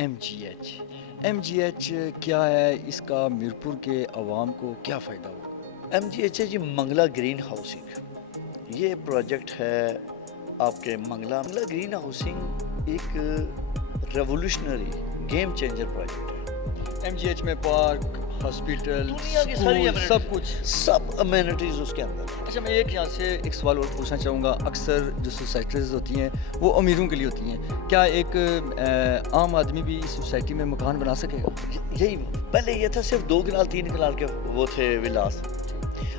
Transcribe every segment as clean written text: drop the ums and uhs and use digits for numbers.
M G H کیا ہے، اس کا میرپور کے عوام کو کیا فائدہ ہوا؟ ایم جی ایچ ہے جی منگلا گرین ہاؤسنگ. یہ پروجیکٹ ہے آپ کے منگلا گرین ہاؤسنگ ایک ریولوشنری گیم چینجر پروجیکٹ ہے. ایم جی ایچ میں پارک، ہاسپٹل، دنیا کی ساری اسکول، سب کچھ، سب امینٹیز اس کے اندر. اچھا میں یہاں سے ایک سوال اور پوچھنا چاہوں گا. اکثر جو سوسائٹیز ہوتی ہیں وہ امیروں کے لیے ہوتی ہیں، کیا ایک عام آدمی بھی اس سوسائٹی میں مکان بنا سکے گا؟ یہی پہلے یہ تھا صرف 2 کنال 3 کنال کے وہ تھے ولاس.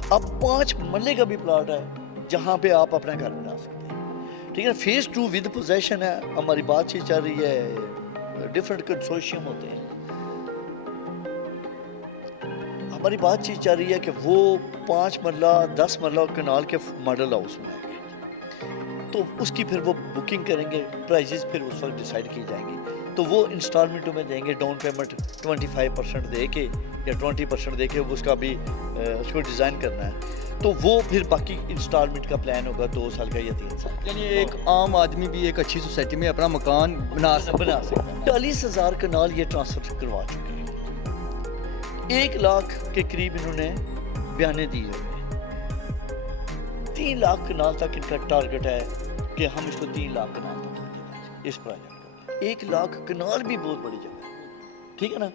اب 5 مرلے کا بھی پلاٹ ہے جہاں پہ آپ اپنا گھر بنا سکتے ہیں. ٹھیک ہے. فیز 2 ود پوزیشن ہے. ہماری بات چیت چل رہی ہے، ڈفرینٹ کنسورشیم ہوتے ہیں. ہماری بات چیت چل رہی ہے کہ وہ 5 مرلہ 10 مرلہ کنال کے ماڈل ہاؤس میں آئیں گے، تو اس کی پھر وہ بکنگ کریں گے. پرائزز پھر اس وقت ڈیسائیڈ کی جائیں گی. تو وہ انسٹالمنٹوں میں دیں گے. ڈاؤن پیمنٹ 25% دے کے یا 20% دے کے اس کا بھی اس کو ڈیزائن کرنا ہے. تو وہ پھر باقی انسٹالمنٹ کا پلان ہوگا 2 سال کا یا 3 سال. یعنی ایک عام آدمی بھی ایک اچھی سوسائٹی میں اپنا مکان بنا سکتا ہے. 40,000 کنال یہ ٹرانسفر کروا چکے ہیں. 1 لاکھ کے قریب انہوں نے بیانے دیے ہوئے. 3 لاکھ کنال تک ان کا ٹارگٹ ہے کہ ہم اس کو 3 لاکھ کنال تک لے جائیں اس پروجیکٹ کو. 1 لاکھ کنال بھی بہت بڑی جگہ ہے. ٹھیک ہے نا.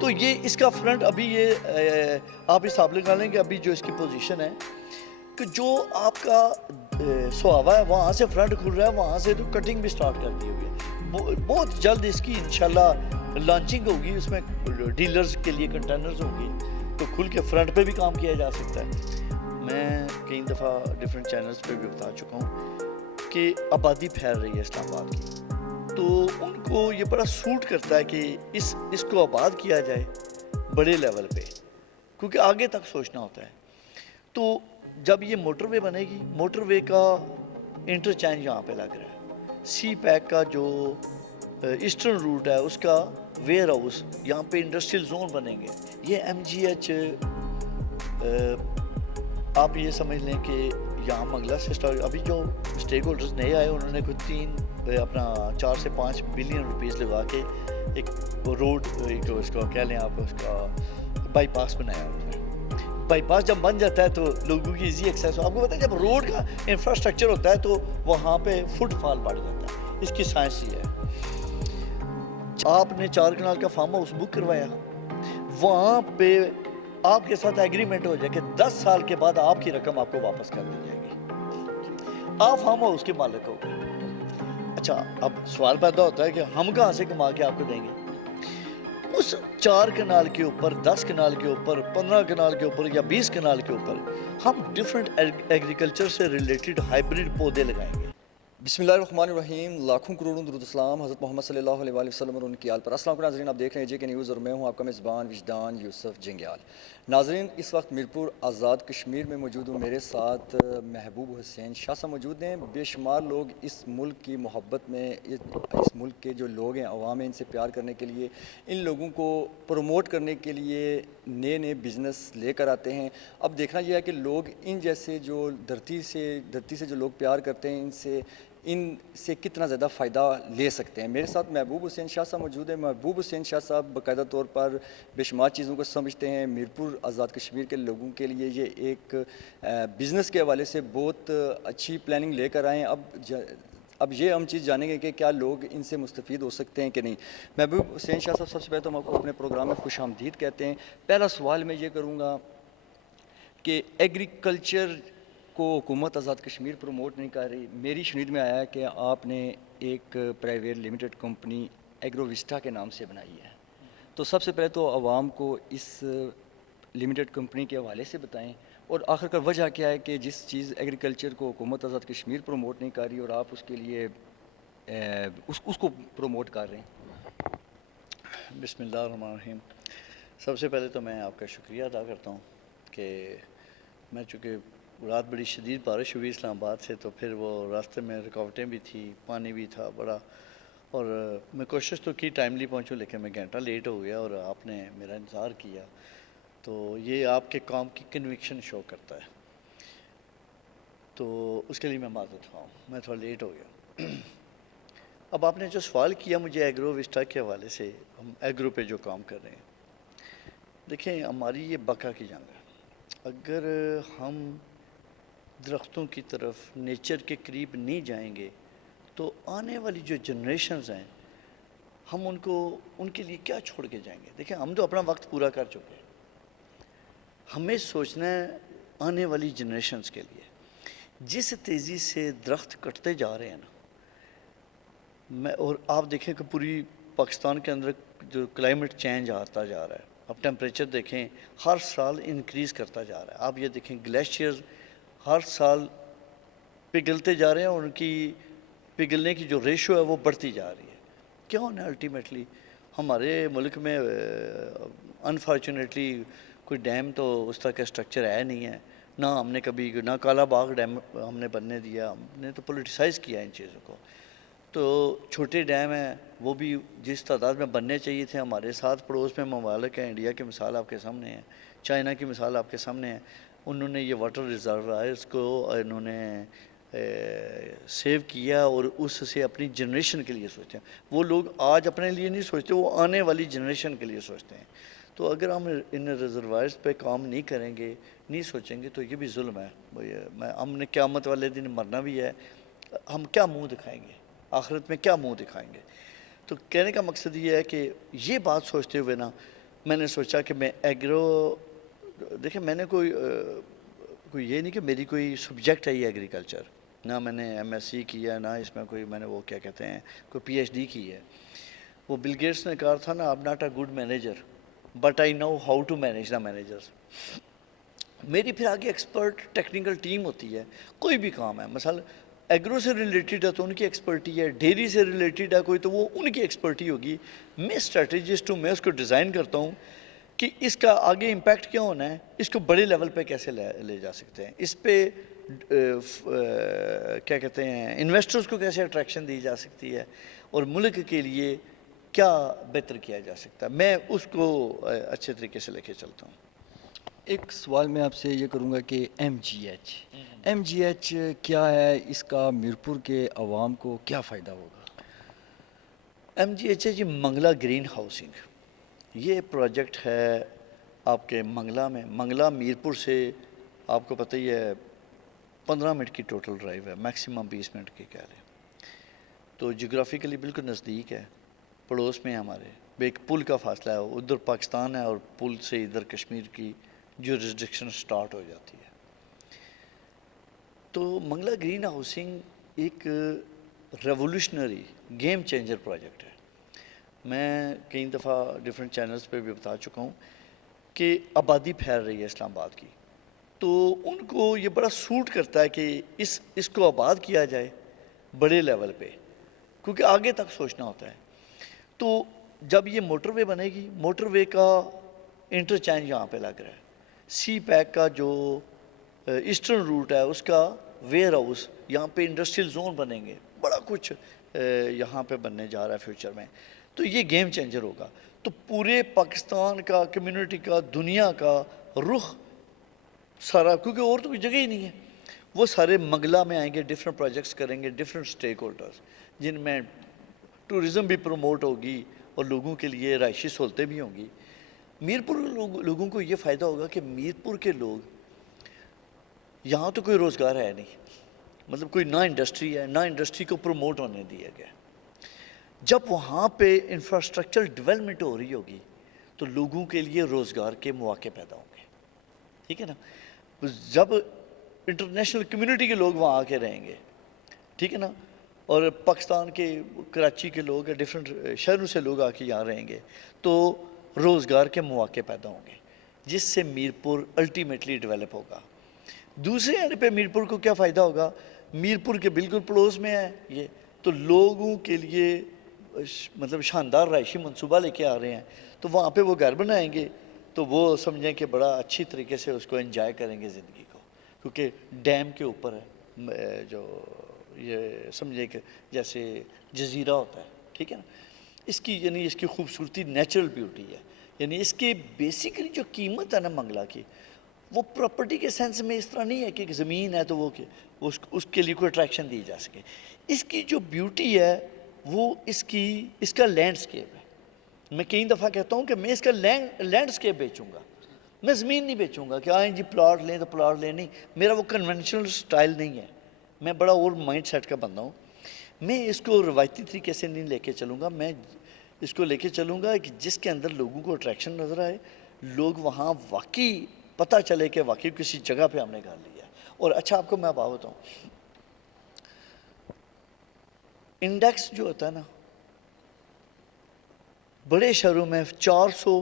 تو یہ اس کا فرنٹ ابھی یہ آپ حساب لگا لیں کہ ابھی جو اس کی پوزیشن ہے کہ جو آپ کا سہاوا ہے وہاں سے فرنٹ کھل رہا ہے، وہاں سے تو کٹنگ بھی سٹارٹ کر دی ہوئی ہے. بہت جلد اس کی انشاءاللہ لانچنگ ہوگی. اس میں ڈیلرز کے لیے کنٹینرز ہوگی تو کھل کے فرنٹ پہ بھی کام کیا جا سکتا ہے. میں کئی دفعہ ڈیفرنٹ چینلز پہ بھی بتا چکا ہوں کہ آبادی پھیل رہی ہے اسلام آباد کی، تو ان کو یہ بڑا سوٹ کرتا ہے کہ اس کو آباد کیا جائے بڑے لیول پہ، کیونکہ آگے تک سوچنا ہوتا ہے. تو جب یہ موٹر وے بنے گی، موٹر وے کا انٹرچینج یہاں پہ لگ رہا ہے. سی پیک کا جو ایسٹرن روٹ ہے اس کا ویئر ہاؤس یہاں پہ انڈسٹریل زون بنیں گے. یہ ایم جی ایچ آپ یہ سمجھ لیں کہ یہاں منگلہ سے اسٹارٹ. ابھی جو اسٹیک ہولڈرز نئے آئے انہوں نے کوئی اپنا 4 سے 5 بلین روپیز لگا کے ایک روڈ اس کو کہہ لیں آپ، اس کا بائی پاس بنایا انہوں نے. بائی پاس جب بن جاتا ہے تو لوگوں کی ایزی ایکسیس ہو. آپ کو پتہ ہے جب روڈ کا انفراسٹرکچر ہوتا ہے تو وہاں پہ فٹ فال بڑھ جاتا ہے. اس کی سائنس یہ ہے. آپ نے 4 کنال کا فارم ہاؤس بک کروایا، وہاں پہ آپ کے ساتھ ایگریمنٹ ہو جائے کہ 10 سال کے بعد آپ کی رقم آپ کو واپس کر دی جائے گی. آپ فارم ہاؤس کے مالک ہو گئے. اچھا اب سوال پیدا ہوتا ہے کہ ہم کہاں سے کما کے آپ کو دیں گے؟ اس 4 کنال کے اوپر، 10 کنال کے اوپر، 15 کنال کے اوپر یا 20 کنال کے اوپر ہم ڈیفرنٹ ایگریکلچر سے ریلیٹڈ ہائیبریڈ پودے لگائیں گے. بسم اللہ الرحمن الرحیم. لاکھوں کروڑوں درود السلام حضرت محمد صلی اللہ علیہ وسلم اور ان کی آل پر. السلام علیکم ناظرین، آپ دیکھ رہے ہیں جے کے نیوز اور میں ہوں آپ کا میزبان وجدان یوسف جنگیال. ناظرین اس وقت میرپور آزاد کشمیر میں موجود ہوں. میرے ساتھ محبوب حسین شاہ صاحب موجود ہیں. بے شمار لوگ اس ملک کی محبت میں، اس ملک کے جو لوگ ہیں عوام ہیں، ان سے پیار کرنے کے لیے، ان لوگوں کو پروموٹ کرنے کے لیے نئے نئے بزنس لے کر آتے ہیں. اب دیکھنا یہ ہے کہ لوگ ان جیسے جو دھرتی سے جو لوگ پیار کرتے ہیں ان سے کتنا زیادہ فائدہ لے سکتے ہیں. میرے ساتھ محبوب حسین شاہ صاحب موجود ہیں. محبوب حسین شاہ صاحب باقاعدہ طور پر بے شمار چیزوں کو سمجھتے ہیں. میرپور آزاد کشمیر کے لوگوں کے لیے یہ ایک بزنس کے حوالے سے بہت اچھی پلاننگ لے کر آئے ہیں. اب یہ ہم چیز جانیں گے کہ کیا لوگ ان سے مستفید ہو سکتے ہیں کہ نہیں. محبوب حسین شاہ صاحب سب سے پہلے تو ہم آپ کو اپنے پروگرام میں خوش آمدید کہتے ہیں. پہلا سوال میں یہ کروں گا کہ ایگریکلچر کو حکومت آزاد کشمیر پروموٹ نہیں کر رہی. میری شنید میں آیا ہے کہ آپ نے ایک private limited company agro vista کے نام سے بنائی ہے. تو سب سے پہلے تو عوام کو اس لمیٹڈ کمپنی کے حوالے سے بتائیں، اور آخر کار وجہ کیا ہے کہ جس چیز ایگریکلچر کو حکومت آزاد کشمیر پروموٹ نہیں کر رہی اور آپ اس کے لیے اس کو پروموٹ کر رہے ہیں. بسم اللہ الرحمن الرحیم. سب سے پہلے تو میں آپ کا شکریہ ادا کرتا ہوں کہ میں چونکہ رات بڑی شدید بارش ہوئی اسلام آباد سے، تو پھر وہ راستے میں رکاوٹیں بھی تھی، پانی بھی تھا بڑا، اور میں کوشش تو کی ٹائملی پہنچوں، لیکن میں گھنٹہ لیٹ ہو گیا اور آپ نے میرا انتظار کیا. تو یہ آپ کے کام کی کنوکشن شو کرتا ہے، تو اس کے لیے میں معذرت خواہ ہوں، میں تھوڑا لیٹ ہو گیا. اب آپ نے جو سوال کیا مجھے ایگرو وسٹا کے حوالے سے، ہم ایگرو پہ جو کام کر رہے ہیں، دیکھیں ہماری یہ بقا کی جنگ ہے۔ اگر ہم درختوں کی طرف نیچر کے قریب نہیں جائیں گے تو آنے والی جو جنریشنز ہیں ہم ان کے لیے کیا چھوڑ کے جائیں گے؟ دیکھیں ہم تو اپنا وقت پورا کر چکے ہیں، ہمیں سوچنا ہے آنے والی جنریشنز کے لیے۔ جس تیزی سے درخت کٹتے جا رہے ہیں نا، اور آپ دیکھیں کہ پوری پاکستان کے اندر جو کلائمیٹ چینج آتا جا رہا ہے، اب ٹیمپریچر دیکھیں ہر سال انکریز کرتا جا رہا ہے۔ آپ یہ دیکھیں گلیشیئرز ہر سال پگھلتے جا رہے ہیں اور ان کی پگھلنے کی جو ریشو ہے وہ بڑھتی جا رہی ہے۔ کیا ہونا ہے الٹیمیٹلی؟ ہمارے ملک میں انفارچونیٹلی کوئی ڈیم تو اس طرح کا اسٹرکچر ہے نہیں ہے، نہ ہم نے کبھی نہ کالا باغ ڈیم ہم نے بننے دیا، ہم نے تو پولیٹیسائز کیا ان چیزوں کو۔ تو چھوٹے ڈیم ہیں وہ بھی جس تعداد میں بننے چاہیے تھے، ہمارے ساتھ پڑوس میں ممالک ہیں، انڈیا کی مثال آپ کے سامنے ہے، چائنا کی مثال آپ کے سامنے ہے، انہوں نے یہ واٹر ریزروائرز کو انہوں نے سیو کیا اور اس سے اپنی جنریشن کے لیے سوچتے ہیں۔ وہ لوگ آج اپنے لیے نہیں سوچتے، وہ آنے والی جنریشن کے لیے سوچتے ہیں۔ تو اگر ہم ان ریزروائرز پہ کام نہیں کریں گے، نہیں سوچیں گے تو یہ بھی ظلم ہے۔ ہم نے قیامت والے دن مرنا بھی ہے، ہم کیا منہ دکھائیں گے؟ آخرت میں کیا منہ دکھائیں گے؟ تو کہنے کا مقصد یہ ہے کہ یہ بات سوچتے ہوئے نا میں نے سوچا کہ میں ایگرو، دیکھیں میں نے کوئی یہ نہیں کہ میری کوئی سبجیکٹ ہے یہ ایگریکلچر، نہ میں نے ایم ایس سی کیا، نہ اس میں کوئی میں نے وہ کیا کہتے ہیں کوئی پی ایچ ڈی کی ہے۔ وہ بل گیٹس نے کہا تھا نا، I am not a good manager but I know how to manage the managers. میری پھر آگے ایکسپرٹ ٹیکنیکل ٹیم ہوتی ہے، کوئی بھی کام ہے، مثلا ایگرو سے ریلیٹڈ ہے تو ان کی ایکسپرٹی ہے، ڈیری سے ریلیٹڈ ہے کوئی تو وہ ان کی ایکسپرٹی ہوگی۔ میں اسٹریٹجسٹ ہوں، میں اس کو ڈیزائن کرتا ہوں کہ اس کا آگے امپیکٹ کیا ہونا ہے، اس کو بڑے لیول پہ کیسے لے جا سکتے ہیں، اس پہ کیا کہتے ہیں انویسٹرز کو کیسے اٹریکشن دی جا سکتی ہے، اور ملک کے لیے کیا بہتر کیا جا سکتا ہے، میں اس کو اچھے طریقے سے لے کے چلتا ہوں۔ ایک سوال میں آپ سے یہ کروں گا کہ ایم جی ایچ کیا ہے، اس کا میرپور کے عوام کو کیا فائدہ ہوگا؟ ایم جی ایچ ہے جی منگلا گرین ہاؤسنگ، یہ پروجیکٹ ہے آپ کے منگلا میں، منگلا میرپور سے آپ کو پتہ ہی ہے 15 منٹ کی ٹوٹل ڈرائیو ہے، میکسیمم 20 منٹ کی کہہ لیں، تو جغرافیکلی بالکل نزدیک ہے، پڑوس میں ہمارے ایک پل کا فاصلہ ہے، ادھر پاکستان ہے اور پل سے ادھر کشمیر کی جورسڈکشن سٹارٹ ہو جاتی ہے۔ تو منگلا گرین ہاؤسنگ ایک ریولوشنری گیم چینجر پروجیکٹ ہے۔ میں کئی دفعہ ڈیفرنٹ چینلز پہ بھی بتا چکا ہوں کہ آبادی پھیل رہی ہے اسلام آباد کی، تو ان کو یہ بڑا سوٹ کرتا ہے کہ اس کو آباد کیا جائے بڑے لیول پہ، کیونکہ آگے تک سوچنا ہوتا ہے۔ تو جب یہ موٹر وے بنے گی، موٹر وے کا انٹرچینج یہاں پہ لگ رہا ہے، سی پیک کا جو ایسٹرن روٹ ہے اس کا ویئر ہاؤس، یہاں پہ انڈسٹریل زون بنیں گے، بڑا کچھ یہاں پہ بننے جا رہا ہے فیوچر میں، تو یہ گیم چینجر ہوگا۔ تو پورے پاکستان کا، کمیونٹی کا، دنیا کا رخ سارا، کیونکہ اور تو کوئی جگہ ہی نہیں ہے، وہ سارے منگلا میں آئیں گے، ڈفرینٹ پروجیکٹس کریں گے، ڈفرینٹ سٹیک ہولڈرز، جن میں ٹورزم بھی پروموٹ ہوگی اور لوگوں کے لیے رہائشی سہولتیں بھی ہوں گی۔ میرپور لوگوں کو یہ فائدہ ہوگا کہ میرپور کے لوگ، یہاں تو کوئی روزگار ہے نہیں، مطلب کوئی نہ انڈسٹری ہے، نہ انڈسٹری کو پروموٹ ہونے دیا گیا۔ جب وہاں پہ انفراسٹرکچر ڈیولپمنٹ ہو رہی ہوگی تو لوگوں کے لیے روزگار کے مواقع پیدا ہوں گے، ٹھیک ہے نا۔ جب انٹرنیشنل کمیونٹی کے لوگ وہاں آ کے رہیں گے، ٹھیک ہے نا، اور پاکستان کے کراچی کے لوگ، ڈفرینٹ شہروں سے لوگ آ کے یہاں رہیں گے، تو روزگار کے مواقع پیدا ہوں گے، جس سے میرپور الٹیمیٹلی ڈیولپ ہوگا۔ دوسرے اینڈ پہ میرپور کو کیا فائدہ ہوگا؟ میرپور کے بالکل پڑوس میں ہے یہ، تو لوگوں کے لیے مطلب شاندار رہائشی منصوبہ لے کے آ رہے ہیں، تو وہاں پہ وہ گھر بنائیں گے تو وہ سمجھیں کہ بڑا اچھی طریقے سے اس کو انجوائے کریں گے زندگی کو، کیونکہ ڈیم کے اوپر ہے، جو یہ سمجھیں کہ جیسے جزیرہ ہوتا ہے، ٹھیک ہے نا، اس کی یعنی اس کی خوبصورتی نیچرل بیوٹی ہے، یعنی اس کی بیسیکلی جو قیمت ہے نا منگلا کی، وہ پراپرٹی کے سینس میں اس طرح نہیں ہے کہ زمین ہے تو وہ اس کے لیے کوئی اٹریکشن دی جا سکے۔ اس کی جو بیوٹی ہے وہ اس کا لینڈسکیپ ہے۔ میں کئی دفعہ کہتا ہوں کہ میں اس کا لینڈسکیپ بیچوں گا، میں زمین نہیں بیچوں گا کہ آئیں جی پلاٹ لیں تو پلاٹ لیں، نہیں، میرا وہ کنونشنل سٹائل نہیں ہے، میں بڑا اور مائنڈ سیٹ کا بندہ ہوں۔ میں اس کو روایتی طریقے سے نہیں لے کے چلوں گا، میں اس کو لے کے چلوں گا کہ جس کے اندر لوگوں کو اٹریکشن نظر آئے، لوگ وہاں واقعی پتہ چلے کہ واقعی کسی جگہ پہ ہم نے گھر لیا ہے۔ اور اچھا آپ کو میں بات بتاؤں، انڈیکس جو ہوتا ہے نا بڑے شہروں میں 400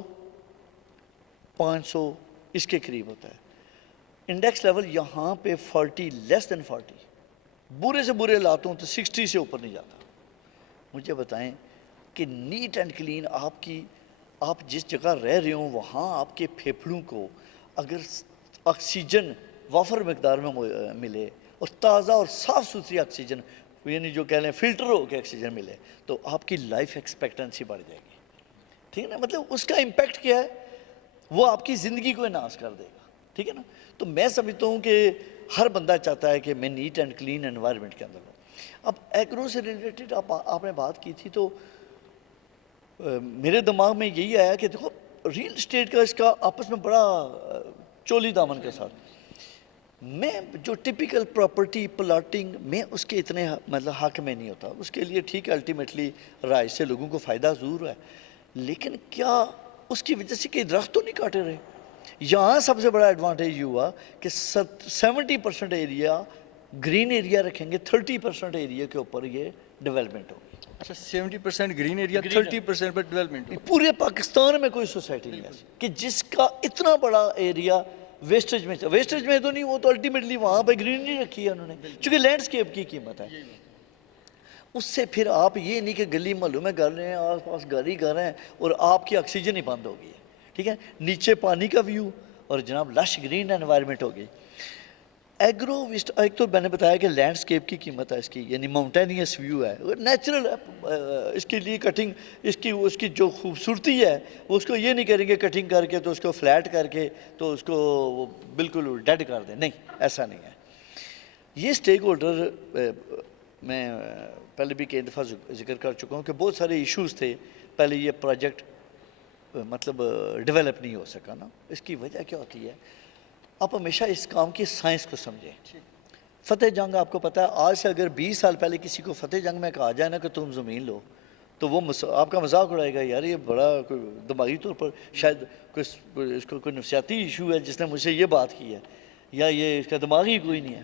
500 اس کے قریب ہوتا ہے انڈیکس لیول، یہاں پہ 40 لیس دین 40، برے سے برے لاتا ہوں تو 60 سے اوپر نہیں جاتا۔ مجھے بتائیں کہ نیٹ اینڈ کلین آپ جس جگہ رہ رہے ہوں وہاں آپ کے پھیپھڑوں کو اگر آکسیجن وافر مقدار میں ملے اور تازہ اور صاف ستھری آکسیجن، یعنی جو کہہ لیں فلٹر ہو کے آکسیجن ملے، تو آپ کی لائف ایکسپیکٹنسی بڑھ جائے گی، ٹھیک ہے نا؟ مطلب اس کا امپیکٹ کیا ہے، وہ آپ کی زندگی کو انہانس کر دے گا، ٹھیک ہے نا؟ تو میں سمجھتا ہوں کہ ہر بندہ چاہتا ہے کہ میں نیٹ اینڈ کلین انوائرمنٹ کے اندر ہوں۔ اب ایگرو سے ریلیٹڈ آپ نے بات کی تھی، تو میرے دماغ میں یہی آیا کہ دیکھو ریل اسٹیٹ کا اس کا آپس میں بڑا چولی دامن کے ساتھ، میں جو ٹپیکل پراپرٹی پلاٹنگ میں اس کے اتنے مطلب حق میں نہیں ہوتا، اس کے لیے ٹھیک ہے الٹیمیٹلی رائے سے لوگوں کو فائدہ ضرور ہے، لیکن کیا اس کی وجہ سے کہ درخت تو نہیں کاٹے رہے؟ یہاں سب سے بڑا ایڈوانٹیج یہ ہوا کہ 70% ایریا گرین ایریا رکھیں گے، 30% ایریا کے اوپر یہ ڈیولپمنٹ ہوگی۔ اچھا 70% گرین ایریا، 30% پر ڈیولپمنٹ۔ پورے پاکستان میں کوئی سوسائٹی نہیں ہے کہ جس کا اتنا بڑا ایریا ویسٹیج میں تو نہیں، وہ تو الٹیمیٹلی وہاں پہ گرینری رکھی ہے انہوں نے، چونکہ لینڈسکیپ کی قیمت ہے۔ اس سے پھر آپ یہ نہیں کہ گلی محلوں میں گھر رہے ہیں، آس پاس گھر ہی گھر ہیں اور آپ کی آکسیجن ہی بند ہو گئی ہے، ٹھیک ہے، نیچے پانی کا ویو اور جناب لش گرین انوائرمنٹ ہو گئی۔ ایگرو ویسٹ، ایک تو میں نے بتایا کہ لینڈسکیپ کی قیمت ہے اس کی، یعنی ماؤنٹینیس ویو ہے، نیچرل ہے، اس کے لیے کٹنگ اس کی جو خوبصورتی ہے وہ اس کو یہ نہیں کریں گے کٹنگ کر کے تو اس کو فلیٹ کر کے تو اس کو بالکل ڈیڈ کر دیں، نہیں، ایسا نہیں ہے۔ یہ سٹیک ہولڈر میں پہلے بھی کئی دفعہ ذکر کر چکا ہوں کہ بہت سارے ایشوز تھے، پہلے یہ پروجیکٹ مطلب ڈیولپ نہیں ہو سکا نا۔ اس کی وجہ کیا ہوتی ہے، آپ ہمیشہ اس کام کی سائنس کو سمجھیں۔ فتح جنگ آپ کو پتہ ہے، آج سے اگر 20 سال پہلے کسی کو فتح جنگ میں کہا جائے نا کہ تم زمین لو، تو وہ آپ کا مذاق اڑائے گا، یار یہ بڑا کوئی دماغی طور پر شاید اس کو کوئی نفسیاتی ایشو ہے جس نے مجھ سے یہ بات کی ہے، یا یہ اس کا دماغی کوئی نہیں ہے،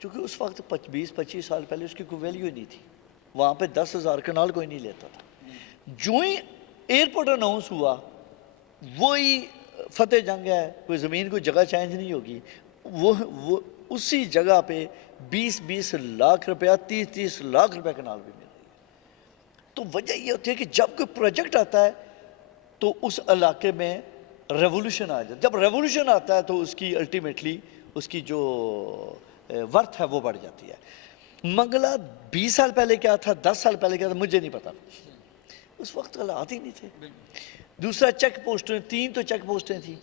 چونکہ اس وقت 20-25 سال پہلے اس کی کوئی ویلیو ہی نہیں تھی، وہاں پہ 10,000 کنال کوئی نہیں لیتا تھا۔ جو ہی ایئرپورٹ اناؤنس ہوا وہی فتح جنگ ہے، کوئی زمین کوئی جگہ چینج نہیں ہوگی، وہ اسی جگہ پہ 20-20 لاکھ روپیہ 30-30 لاکھ روپے کنال بھی مل رہی ہے۔ تو وجہ یہ ہوتی ہے کہ جب کوئی پروجیکٹ آتا ہے تو اس علاقے میں ریولوشن آ جاتا ہے، جب ریولوشن آتا ہے تو اس کی الٹیمیٹلی اس کی جو ورتھ ہے وہ بڑھ جاتی ہے۔ منگلہ 20 سال پہلے کیا تھا، 10 سال پہلے کیا تھا، مجھے نہیں پتا، اس وقت حالات ہی نہیں تھے۔ دوسرا چیک پوسٹیں، 3 تو چیک پوسٹیں تھیں،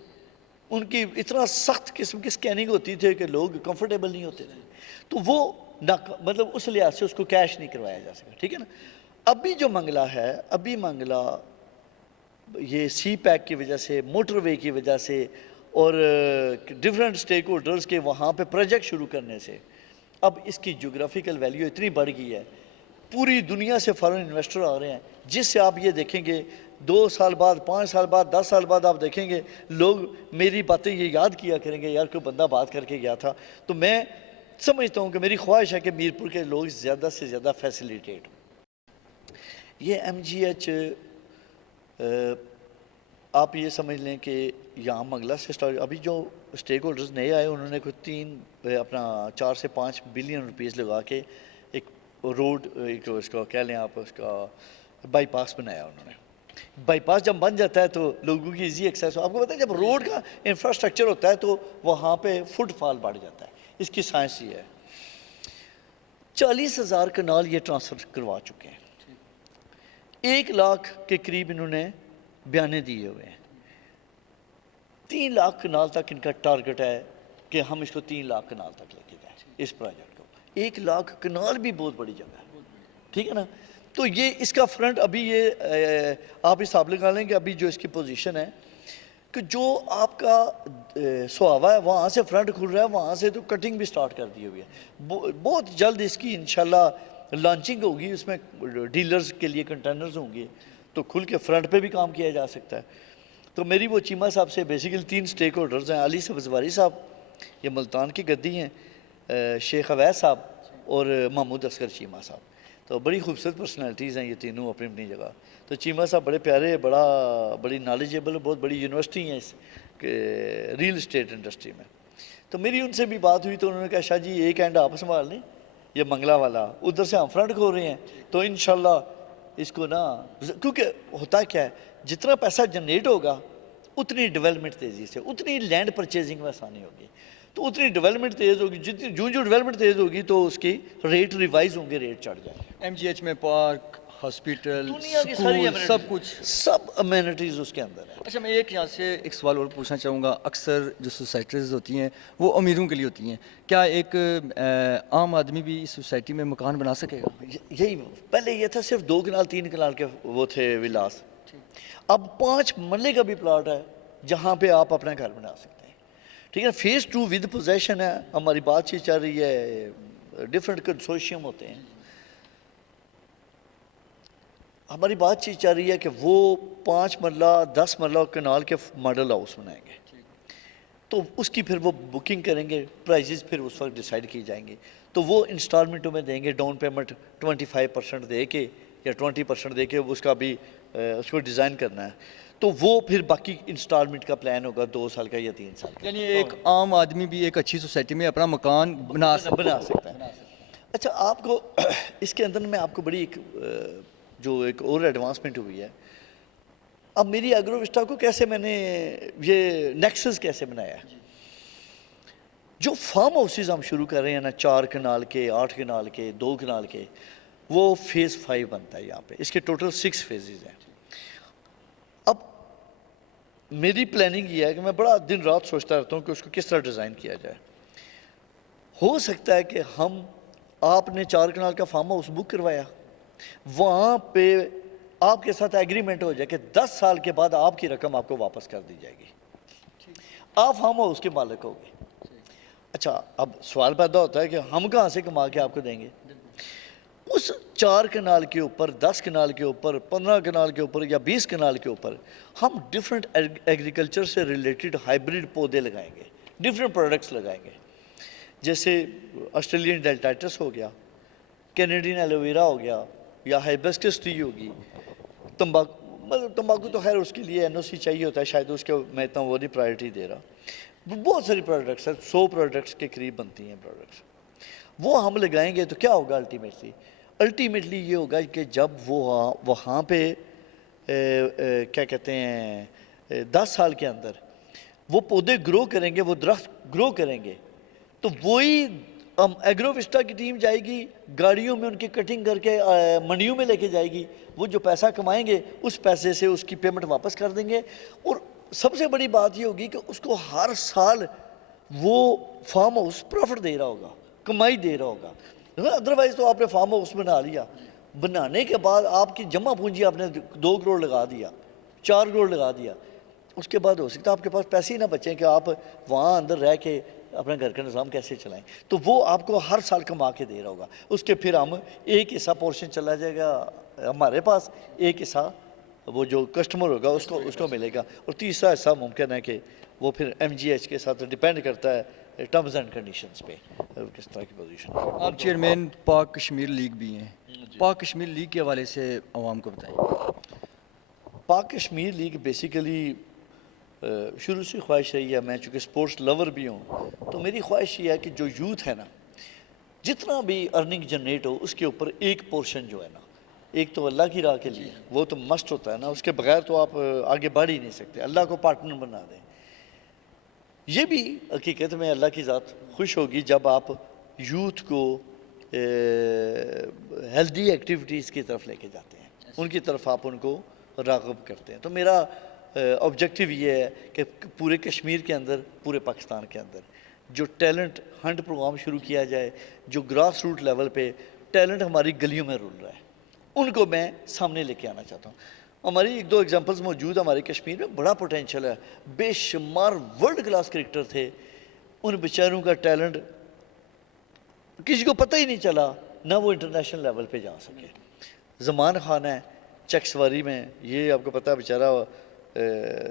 ان کی اتنا سخت قسم کی سکیننگ ہوتی تھی کہ لوگ کمفرٹیبل نہیں ہوتے تھے، تو وہ مطلب اس لحاظ سے اس کو کیش نہیں کروایا جا سکا، ٹھیک ہے نا۔ ابھی جو منگلہ ہے، ابھی منگلہ یہ سی پیک کی وجہ سے، موٹر وے کی وجہ سے اور ڈیفرنٹ سٹیک ہولڈرز کے وہاں پہ پروجیکٹ شروع کرنے سے اب اس کی جغرافیکل ویلیو اتنی بڑھ گئی ہے، پوری دنیا سے فارن انویسٹر آ رہے ہیں، جس سے آپ یہ دیکھیں گے 2 سال بعد، 5 سال بعد، 10 سال بعد آپ دیکھیں گے لوگ میری باتیں یہ یاد کیا کریں گے، یار کوئی بندہ بات کر کے گیا تھا۔ تو میں سمجھتا ہوں کہ میری خواہش ہے کہ میرپور کے لوگ زیادہ سے زیادہ فیسیلیٹیٹ ہوں۔ یہ ایم جی ایچ آپ یہ سمجھ لیں کہ یہاں منگلہ سے ابھی جو سٹیک ہولڈرز نئے آئے انہوں نے کوئی 4 سے 5 بلین روپیز لگا کے ایک روڈ، ایک اس کو کہہ لیں آپ، اس کا بائی پاس بنایا انہوں نے۔ بائی پاس جب بن جاتا ہے تو لوگوں کی ایزی ایکسیس ہو، آپ کو پتہ ہے جب روڈ کا انفراسٹرکچر ہوتا ہے تو وہاں پہ فٹ فال بڑھ جاتا ہے، اس کی سائنس یہ ہے۔ 40,000 کنال یہ ٹرانسفر کروا چکے ہیں، 1 لاکھ کے قریب انہوں نے بیانے دیے ہوئے ہیں، 3 لاکھ کنال تک ان کا ٹارگٹ ہے کہ ہم اس کو 3 لاکھ کنال تک لے کے جائیں اس پروجیکٹ کو۔ 1 لاکھ کنال بھی بہت بڑی جگہ ہے، ٹھیک ہے نا۔ تو یہ اس کا فرنٹ ابھی یہ آپ حساب لگا لیں کہ ابھی جو اس کی پوزیشن ہے کہ جو آپ کا سہاوا ہے وہاں سے فرنٹ کھل رہا ہے, وہاں سے تو کٹنگ بھی سٹارٹ کر دی ہوئی ہے. بہت جلد اس کی انشاءاللہ لانچنگ ہوگی, اس میں ڈیلرز کے لیے کنٹینرز ہوں گے تو کھل کے فرنٹ پہ بھی کام کیا جا سکتا ہے. تو میری وہ چیمہ صاحب سے بیسیکلی 3 سٹیک ہولڈرز ہیں, علی سبزواری صاحب یہ ملتان کی گدی ہیں, شیخ اویس صاحب اور محمود اصغر چیمہ صاحب. تو بڑی خوبصورت پرسنالٹیز ہیں یہ تینوں اپنی اپنی جگہ. تو چیمہ صاحب بڑے پیارے, بڑی نالجیبل, بہت بڑی یونیورسٹی ہیں اس ریل اسٹیٹ انڈسٹری میں. تو میری ان سے بھی بات ہوئی تو انہوں نے کہا شاہ جی ایک اینڈ آپ سنبھال لیں, یہ منگلا والا ادھر سے ہم فرنٹ کھول رہے ہیں, تو انشاءاللہ اس کو نا, کیونکہ ہوتا کیا ہے جتنا پیسہ جنریٹ ہوگا اتنی ڈیولپمنٹ تیزی سے, اتنی لینڈ پرچیزنگ میں آسانی ہوگی, تو اتنی ڈیولپمنٹ تیز ہوگی, جتنی جو ڈیولپمنٹ تیز ہوگی تو اس کی ریٹ ریوائز ہوں گے, ریٹ چڑھ جائے. MGH میں پارک, ہاسپیٹل, دنیا کی ساری اسکول, سب کچھ, سب امینٹیز اس کے اندر ہیں. اچھا میں ایک یہاں سے ایک سوال اور پوچھنا چاہوں گا. اکثر جو سوسائٹیز ہوتی ہیں وہ امیروں کے لیے ہوتی ہیں, کیا ایک عام آدمی بھی اس سوسائٹی میں مکان بنا سکے گا؟ یہی پہلے یہ تھا صرف 2 کنال 3 کنال کے وہ تھے ولاس, اب 5 مرلے کا بھی پلاٹ ہے جہاں پہ آپ اپنا گھر بنا سکتے ہیں. ٹھیک ہے, فیز 2 ود پوزیشن ہے, ہماری بات چیت چل رہی ہے, ڈفرینٹ کنسورشیم ہوتے ہیں, ہماری بات چیت چل رہی ہے کہ وہ 5 مرلہ 10 مرلہ کنال کے ماڈل ہاؤس بنائیں گے, تو اس کی پھر وہ بکنگ کریں گے, پرائزز پھر اس وقت ڈیسائیڈ کی جائیں گے, تو وہ انسٹالمنٹوں میں دیں گے, ڈاؤن پیمنٹ 25% دے کے یا 20% دے کے اس کا بھی اس کو ڈیزائن کرنا ہے, تو وہ پھر باقی انسٹالمنٹ کا پلان ہوگا 2 سال کا یا 3 سال کا. یعنی ایک عام آدمی بھی ایک اچھی سوسائٹی میں اپنا مکان بنا سکتا ہے. اچھا آپ کو اس کے اندر میں آپ کو بڑی ایک اور ایڈوانسمنٹ ہوئی ہے. اب میری ایگرو وسٹا کو کیسے میں نے یہ نیکسس کیسے بنایا ہے, جو فارم ہاؤسز ہم شروع کر رہے ہیں نا 4 کنال کے, 8 کنال کے, 2 کنال کے, وہ فیز 5 بنتا ہے یہاں پہ. اس کے ٹوٹل 6 فیزز ہیں. اب میری پلاننگ یہ ہے کہ میں بڑا دن رات سوچتا رہتا ہوں کہ اس کو کس طرح ڈیزائن کیا جائے. ہو سکتا ہے کہ آپ نے 4 کنال کا فارم ہاؤس بک کروایا, وہاں پہ آپ کے ساتھ ایگریمنٹ ہو جائے کہ 10 سال کے بعد آپ کی رقم آپ کو واپس کر دی جائے گی, آپ فارم ہاؤس کے مالک ہو گے. اچھا اب سوال پیدا ہوتا ہے کہ ہم کہاں سے کما کے آپ کو دیں گے. اس 4 کنال کے اوپر, 10 کنال کے اوپر, 15 کنال کے اوپر یا 20 کنال کے اوپر ہم ڈیفرنٹ ایگریکلچر سے ریلیٹڈ ہائیبریڈ پودے لگائیں گے, ڈیفرنٹ پروڈکٹس لگائیں گے, جیسے آسٹریلین ڈیلٹائٹس ہو گیا, کینیڈین ایلوویرا ہو گیا, یا ہائبسکس ٹری ہوگی, تمباکو تو خیر اس کے لیے NOC چاہیے ہوتا ہے, شاید اس کے میں اتنا وہ نہیں پرائرٹی دے رہا. بہت ساری پروڈکٹس ہیں, 100 پروڈکٹس کے قریب بنتی ہیں پروڈکٹس, وہ ہم لگائیں گے تو کیا ہوگا الٹیمیٹلی یہ ہوگا کہ جب وہ وہاں پہ کیا کہتے ہیں 10 سال کے اندر وہ پودے گرو کریں گے, وہ درخت گرو کریں گے, تو وہی ایگرو وسٹا کی ٹیم جائے گی, گاڑیوں میں ان کی کٹنگ کر کے منڈیوں میں لے کے جائے گی, وہ جو پیسہ کمائیں گے اس پیسے سے اس کی پیمنٹ واپس کر دیں گے. اور سب سے بڑی بات یہ ہوگی کہ اس کو ہر سال وہ فارم ہاؤس پروفٹ دے رہا ہوگا, کمائی دے رہا ہوگا. ادروائز تو آپ نے فارم ہاؤس بنا لیا, بنانے کے بعد آپ کی جمع پونجی آپ نے 2 کروڑ لگا دیا, 4 کروڑ لگا دیا, اس کے بعد ہو سکتا ہے آپ کے پاس پیسے ہی نہ بچیں کہ آپ وہاں اندر رہ کے اپنے گھر کا نظام کیسے چلائیں. تو وہ آپ کو ہر سال کما کے دے رہا ہوگا. اس کے پھر ہم ایک حصہ پورشن چلا جائے گا ہمارے پاس, ایک حصہ وہ جو کسٹمر ہوگا اس کو ملے گا, اور تیسرا حصہ ممکن ہے کہ وہ پھر MGH کے ساتھ ڈیپینڈ کرتا ہے ٹرمز اینڈ کنڈیشنز پہ کس طرح کی پوزیشن. آپ چیئرمین پاک کشمیر لیگ بھی ہیں, پاک کشمیر لیگ کے حوالے سے عوام کو بتائیں. پاک کشمیر لیگ بیسیکلی شروع سے خواہش رہی ہے, میں چونکہ سپورٹس لور بھی ہوں, تو میری خواہش یہ ہے کہ جو یوتھ ہے نا, جتنا بھی ارننگ جنریٹ ہو اس کے اوپر ایک پورشن جو ہے نا, ایک تو اللہ کی راہ کے لیے وہ تو مسٹ ہوتا ہے نا, اس کے بغیر تو آپ آگے بڑھ ہی نہیں سکتے, اللہ کو پارٹنر بنا دیں. یہ بھی حقیقت میں اللہ کی ذات خوش ہوگی جب آپ یوتھ کو ہیلدی ایکٹیویٹیز کی طرف لے کے جاتے ہیں, ان کی طرف آپ ان کو راغب کرتے ہیں. تو میرا آبجیکٹیو یہ ہے کہ پورے کشمیر کے اندر, پورے پاکستان کے اندر جو ٹیلنٹ ہنٹ پروگرام شروع کیا جائے, جو گراس روٹ لیول پہ ٹیلنٹ ہماری گلیوں میں رول رہا ہے, ان کو میں سامنے لے کے آنا چاہتا ہوں. ہماری ایک دو ایگزامپلز موجود ہمارے کشمیر میں, بڑا پوٹینشیل ہے, بے شمار ورلڈ کلاس کرکٹر تھے, ان بیچاروں کا ٹیلنٹ کسی کو پتہ ہی نہیں چلا, نہ وہ انٹرنیشنل لیول پہ جا سکے. زمان خان ہے چک سواری میں, یہ آپ کو پتہ ہے بیچارہ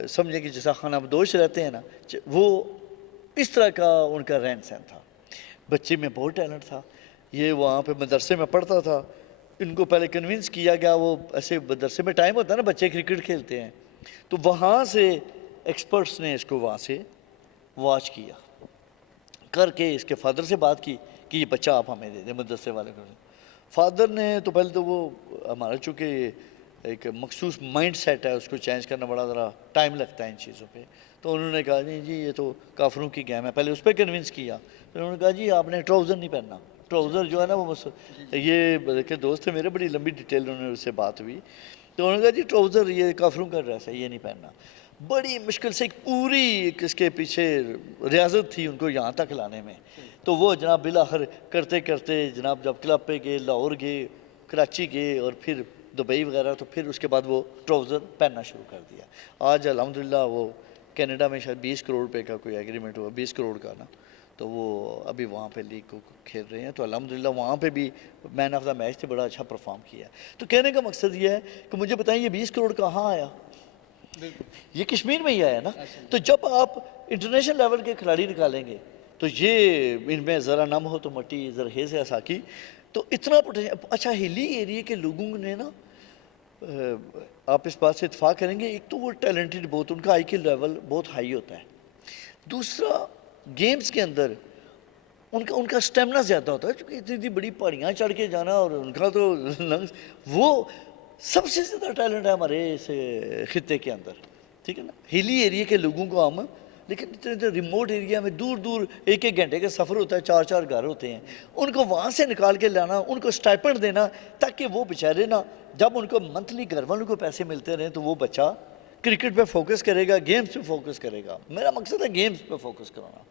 سمجھیں کہ جیسا خانہ بدوش رہتے ہیں نا, وہ اس طرح کا ان کا رہن سہن تھا. بچے میں بہت ٹیلنٹ تھا, یہ وہاں پہ مدرسے میں پڑھتا تھا. ان کو پہلے کنونس کیا گیا, وہ ایسے مدرسے میں ٹائم ہوتا ہے نا بچے کرکٹ کھیلتے ہیں, تو وہاں سے ایکسپرٹس نے اس کو وہاں سے واچ کیا کر کے اس کے فادر سے بات کی کہ یہ بچہ آپ ہمیں دے دیں مدرسے والے کو. فادر نے تو پہلے تو وہ ہمارا چونکہ ایک مخصوص مائنڈ سیٹ ہے, اس کو چینج کرنا بڑا ذرا ٹائم لگتا ہے ان چیزوں پہ, تو انہوں نے کہا نہیں جی یہ تو کافروں کی گیم ہے, پہلے اس پہ کنونس کیا. پھر انہوں نے کہا جی آپ نے ٹراؤزر نہیں پہننا, ٹراؤزر جو ہے نا وہ یہ کہ دوست ہے میرے, بڑی لمبی ڈیٹیل انہوں نے اس سے بات ہوئی, تو انہوں نے کہا جی ٹراؤزر یہ کافروں کا ڈریس ہے, یہ نہیں پہننا. بڑی مشکل سے ایک پوری اس کے پیچھے ریاضت تھی ان کو یہاں تک لانے میں. تو وہ جناب بالآخر کرتے کرتے جناب جب کلب پہ گئے, لاہور گئے, کراچی گئے اور پھر دبئی وغیرہ, تو پھر اس کے بعد وہ ٹراؤزر پہننا شروع کر دیا. آج الحمدللہ وہ کینیڈا میں شاید 20 کروڑ روپے کا کوئی ایگریمنٹ ہوا, 20 کروڑ کا نا, تو وہ ابھی وہاں پہ لیگ کو کھیل رہے ہیں. تو الحمدللہ وہاں پہ بھی مین آف دا میچ سے بڑا اچھا پرفارم کیا. تو کہنے کا مقصد یہ ہے کہ مجھے بتائیں یہ 20 کروڑ کہاں آیا؟ یہ کشمیر میں ہی آیا نا. تو جب آپ انٹرنیشنل لیول کے کھلاڑی نکالیں گے تو یہ ان میں ذرا نم ہو تو مٹی زرخیز ہے ساکی, تو اتنا پوٹینشیل. اچھا ہلی ایریے کے لوگوں نے نا, آپ اس بات سے اتفاق کریں گے, ایک تو وہ ٹیلنٹڈ بہت, ان کا آئی کیو لیول بہت ہائی ہوتا ہے. دوسرا گیمز کے اندر ان کا سٹیمنا زیادہ ہوتا ہے, چونکہ اتنی بڑی پہاڑیاں چڑھ کے جانا, اور ان کا تو لنگس, وہ سب سے زیادہ ٹیلنٹ ہے ہمارے اس خطے کے اندر, ٹھیک ہے نا. ہلی ایریے کے لوگوں کو ہم, لیکن اتنے ریموٹ ایریا میں دور دور 1-1 گھنٹے کا سفر ہوتا ہے, 4-4 گھر ہوتے ہیں, ان کو وہاں سے نکال کے لانا, ان کو اسٹائپنڈ دینا, تاکہ وہ بیچارے نا جب ان کو منتھلی گھر والوں کو پیسے ملتے رہیں تو وہ بچہ کرکٹ پہ فوکس کرے گا, گیمز پہ فوکس کرے گا. میرا مقصد ہے گیمز پہ فوکس کرانا,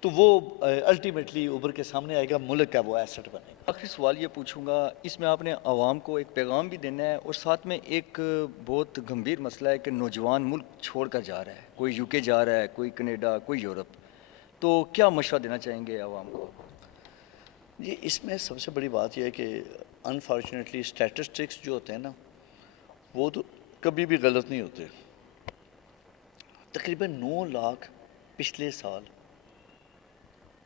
تو وہ الٹیمیٹلی ابھر کے سامنے آئے گا, ملک کا وہ ایسٹ بنے گا. آخری سوال یہ پوچھوں گا, اس میں آپ نے عوام کو ایک پیغام بھی دینا ہے, اور ساتھ میں ایک بہت گمبھیر مسئلہ ہے کہ نوجوان ملک چھوڑ کر جا رہا ہے, کوئی UK جا رہا ہے, کوئی کینیڈا, کوئی یورپ, تو کیا مشورہ دینا چاہیں گے عوام کو؟ جی اس میں سب سے بڑی بات یہ ہے کہ انفارچونیٹلی اسٹیٹسٹکس جو ہوتے ہیں نا, وہ تو کبھی بھی غلط نہیں ہوتے. تقریباً 9 لاکھ پچھلے سال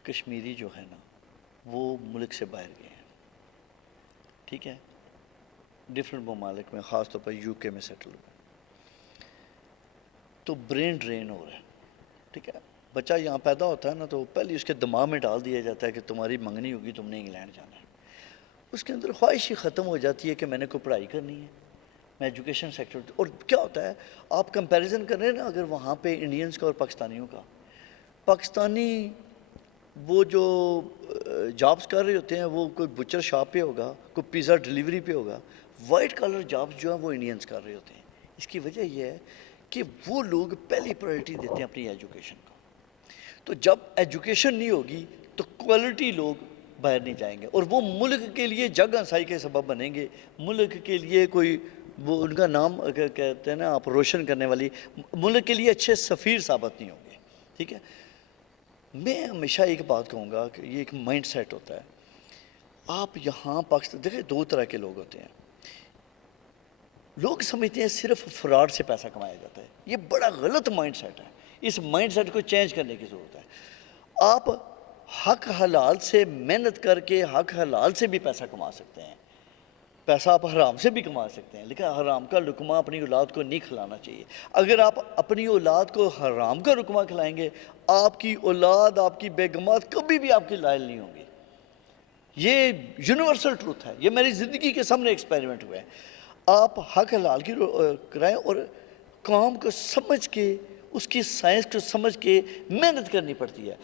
کشمیری جو ہے نا وہ ملک سے باہر گئے ہیں, ٹھیک ہے, ڈفرینٹ ممالک میں, خاص طور پر UK میں سیٹل ہوئے. تو برین ڈرین ہو رہا ہے, ٹھیک ہے. بچہ یہاں پیدا ہوتا ہے نا تو پہلے اس کے دماغ میں ڈال دیا جاتا ہے کہ تمہاری منگنی ہوگی, تم نے انگلینڈ جانا ہے. اس کے اندر خواہش ہی ختم ہو جاتی ہے کہ میں نے کوئی پڑھائی کرنی ہے, میں ایجوکیشن سیکٹر. اور کیا ہوتا ہے, آپ کمپیریزن کر رہے ہیں نا اگر وہاں پہ انڈینس کا اور پاکستانیوں کا, پاکستانی وہ جو جابس کر رہے ہوتے ہیں وہ کوئی بچر شاپ پہ ہوگا, کوئی پیزا ڈیلیوری پہ ہوگا. وائٹ کالر جابس جو ہیں وہ انڈینس کر رہے ہوتے ہیں. اس کی وجہ یہ ہے کہ وہ لوگ پہلی پرائرٹی دیتے ہیں اپنی ایجوکیشن کو. تو جب ایجوکیشن نہیں ہوگی تو کوالٹی لوگ باہر نہیں جائیں گے, اور وہ ملک کے لیے جگ ہنسائی کے سبب بنیں گے, ملک کے لیے کوئی وہ ان کا نام کہتے ہیں نا آپ روشن کرنے والی, ملک کے لیے اچھے سفیر ثابت نہیں ہوں گے, ٹھیک ہے. میں ہمیشہ ایک بات کہوں گا کہ یہ ایک مائنڈ سیٹ ہوتا ہے. آپ یہاں پاکستان دیکھیں, 2 طرح کے لوگ ہوتے ہیں. لوگ سمجھتے ہیں صرف فراڈ سے پیسہ کمایا جاتا ہے, یہ بڑا غلط مائنڈ سیٹ ہے. اس مائنڈ سیٹ کو چینج کرنے کی ضرورت ہے. آپ حق حلال سے محنت کر کے حق حلال سے بھی پیسہ کما سکتے ہیں, پیسہ آپ حرام سے بھی کما سکتے ہیں, لیکن حرام کا لقمہ اپنی اولاد کو نہیں کھلانا چاہیے. اگر آپ اپنی اولاد کو حرام کا لقمہ کھلائیں گے, آپ کی اولاد, آپ کی بیگمات کبھی بھی آپ کی لائل نہیں ہوں گی. یہ یونیورسل ٹروتھ ہے, یہ میری زندگی کے سامنے ایکسپیریمنٹ ہوا ہے. آپ حق حلال کی کرائیں اور کام کو سمجھ کے, اس کی سائنس کو سمجھ کے محنت کرنی پڑتی ہے.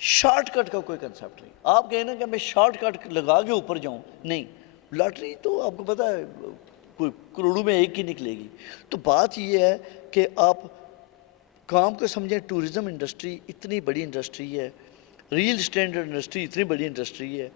شارٹ کٹ کا کوئی کنسیپٹ نہیں. آپ کہیں نا کہ میں شارٹ کٹ لگا کے اوپر جاؤں, نہیں. لاٹری تو آپ کو پتہ ہے کوئی کروڑوں میں ایک ہی نکلے گی. تو بات یہ ہے کہ آپ کام کو سمجھیں. ٹورزم انڈسٹری اتنی بڑی انڈسٹری ہے, ریل اسٹیٹ انڈسٹری اتنی بڑی انڈسٹری ہے,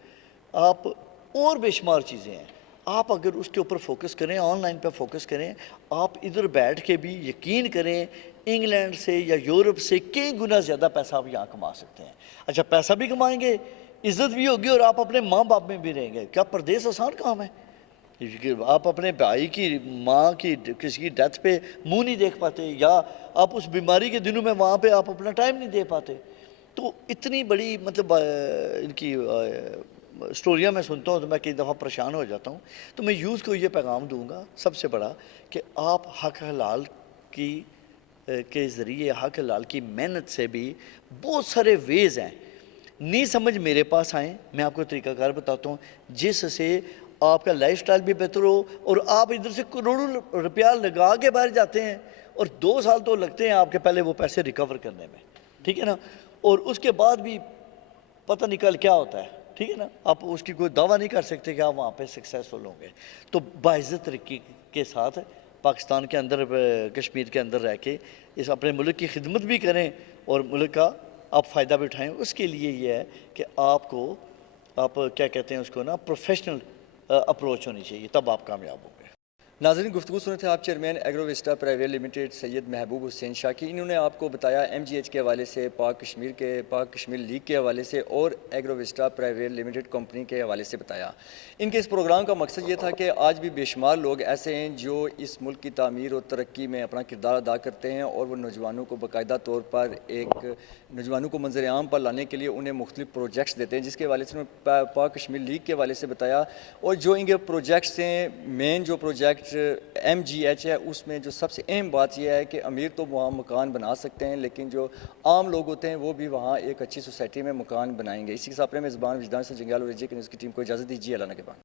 آپ اور بے شمار چیزیں ہیں. آپ اگر اس کے اوپر فوکس کریں، آن لائن پہ فوکس کریں، آپ ادھر بیٹھ کے بھی یقین کریں انگلینڈ سے یا یورپ سے کئی گنا زیادہ پیسہ آپ یہاں کما سکتے ہیں۔ اچھا پیسہ بھی کمائیں گے، عزت بھی ہوگی، اور آپ اپنے ماں باپ میں بھی رہیں گے۔ کیا پردیس آسان کام ہے؟ آپ اپنے بھائی کی، ماں کی، کسی کی ڈیتھ پہ منہ نہیں دیکھ پاتے، یا آپ اس بیماری کے دنوں میں وہاں پہ آپ اپنا ٹائم نہیں دے پاتے۔ تو اتنی بڑی مطلب ان کی سٹوریاں میں سنتا ہوں تو میں کئی دفعہ پریشان ہو جاتا ہوں۔ تو میں یوز کو یہ پیغام دوں گا سب سے بڑا کہ آپ حق حلال کی کے ذریعے، حق حلال کی محنت سے بھی بہت سارے ویز ہیں، نہیں سمجھ میرے پاس آئیں، میں آپ کو طریقہ کار بتاتا ہوں جس سے آپ کا لائف سٹائل بھی بہتر ہو، اور آپ ادھر سے کروڑوں روپیہ لگا کے باہر جاتے ہیں اور 2 سال تو لگتے ہیں آپ کے پہلے وہ پیسے ریکور کرنے میں، ٹھیک ہے نا، اور اس کے بعد بھی پتہ نکل کیا ہوتا ہے، ٹھیک ہے نا، آپ اس کی کوئی دعویٰ نہیں کر سکتے کہ آپ وہاں پہ سکسیسفل ہوں گے۔ تو باعزت طریقے کے ساتھ پاکستان کے اندر، کشمیر کے اندر رہ کے اس اپنے ملک کی خدمت بھی کریں اور ملک کا آپ فائدہ بھی اٹھائیں۔ اس کے لیے یہ ہے کہ آپ کو، آپ کیا کہتے ہیں اس کو نا، پروفیشنل اپروچ ہونی چاہیے، تب آپ کامیاب ہوں گے۔ ناظرین، گفتگو سنے تھے آپ chairman Agro Vista Private Limited Syed Mehboob Hussain شاہ کی۔ انہوں نے آپ کو بتایا MGH کے حوالے سے، پاک کشمیر لیگ کے حوالے سے اور agro Vista Private limited company کے حوالے سے بتایا۔ ان کے اس پروگرام کا مقصد یہ تھا کہ آج بھی بے شمار لوگ ایسے ہیں جو اس ملک کی تعمیر اور ترقی میں اپنا کردار ادا کرتے ہیں، اور وہ نوجوانوں کو باقاعدہ طور پر نوجوانوں کو منظر عام پر لانے کے لیے انہیں مختلف پروجیکٹس دیتے ہیں، جس کے حوالے سے انہوں نے پاک کشمیر لیگ کے حوالے سے بتایا۔ اور جو ان کے پروجیکٹس ہیں، مین جو پروجیکٹ MGH ہے، اس میں جو سب سے اہم بات یہ ہے کہ امیر تو وہاں مکان بنا سکتے ہیں، لیکن جو عام لوگ ہوتے ہیں وہ بھی وہاں ایک اچھی سوسائٹی میں مکان بنائیں گے۔ اسی کے ساتھ اپنے میزبان وجدان سے جنگیال اور AJ کے نیوز کی ٹیم کو اجازت دیجیے۔ اللہ نگہبان۔